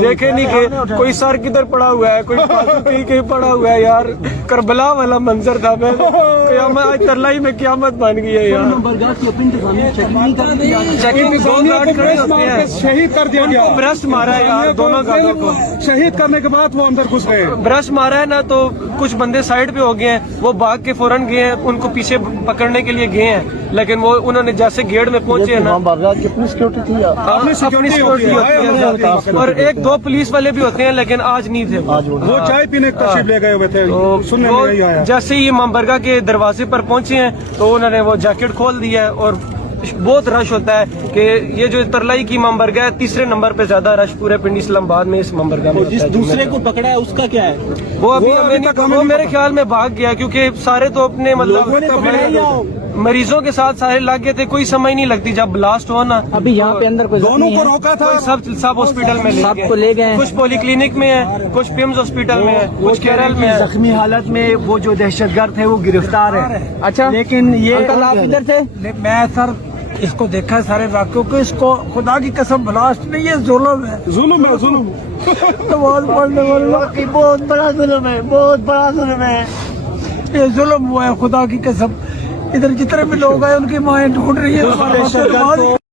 دیکھے نہیں کہ کوئی سر کدھر پڑا ہوا ہے, کوئی کہیں کہیں پڑا ہوا ہے یار. کربلا والا منظر تھا. میں قیامت آج ترلائی میں قیامت بن گئی ہے یار. شہید کر دیا گیا, برسٹ مارا ہے یار دونوں گاڑیوں کو. شہید کرنے کے بعد وہ اندر گھس گئے. برش مارا ہے نا تو کچھ بندے سائڈ پہ ہو گئے ہیں, وہ بھاگ کے فوراً گئے ہیں, ان کو پیچھے پکڑنے کے لیے گئے ہیں, لیکن وہ انہوں نے جیسے گیٹ میں پہنچے نا, کتنی سیکورٹی تھی, اپنی سیکورٹی ہوتی ہے, اور ایک دو پولیس والے بھی ہوتے ہیں لیکن آج نہیں تھے. وہ چائے پینے کی تشریف لے گئے ہوئے تھے. سننے میں یہی آیا. جیسے ہی امام برگاہ کے دروازے پر پہنچے ہیں تو انہوں نے وہ جیکٹ کھول دیا ہے, اور بہت رش ہوتا ہے کہ یہ جو ترلائی کی امام برگاہ ہے تیسرے نمبر پہ زیادہ رش پورے پنڈی اسلام آباد میں اس امام برگاہ میں. جس دوسرے کو پکڑا ہے اس کا کیا ہے؟ وہ ابھی ہمیں نہیں, وہ میرے خیال میں بھاگ گیا, کیونکہ سارے تو اپنے مطلب مریضوں کے ساتھ سارے لگ گئے تھے. کوئی سمجھ نہیں لگتی جب بلاسٹ ہو نا. ابھی یہاں پہ اندر دونوں کو روکا تھا. سب ہاسپٹل میں سب کو لے گئے, کچھ پولی کلینک میں ہے, کچھ پیمز ہاسپٹل میں ہے, کچھ کیرل میں ہے. زخمی حالت میں وہ جو دہشت گرد تھے وہ گرفتار ہے. اچھا لیکن یہ آپ ادھر تھے؟ میں سر اس کو دیکھا سارے واقعوں کو. اس کو خدا کی قسم بلاسٹ نہیں, یہ ظلم ہے. ظلم ہے, ظلم. نماز پڑھنے والے بہت بڑا ظلم ہے, بہت بڑا ظلم ہے. یہ ظلم ہوا ہے خدا کی قسم. ادھر جتنے بھی لوگ آئے ان کی مائیں ڈھونڈ رہی ہے.